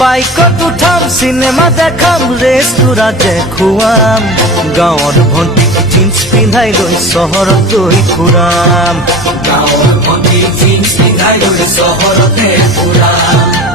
বাইকত উঠাম সিনেমা দেখাম রেষ্টুৰাতে খুৱাম গাঁৱৰ ভণ্টিক জিন্স পিন্ধাই লৈ চহৰত লৈ ফুৰাম গাঁৱৰ ভণ্টিক জিন্স পিন্ধাই লৈ চহৰতে ফুৰাম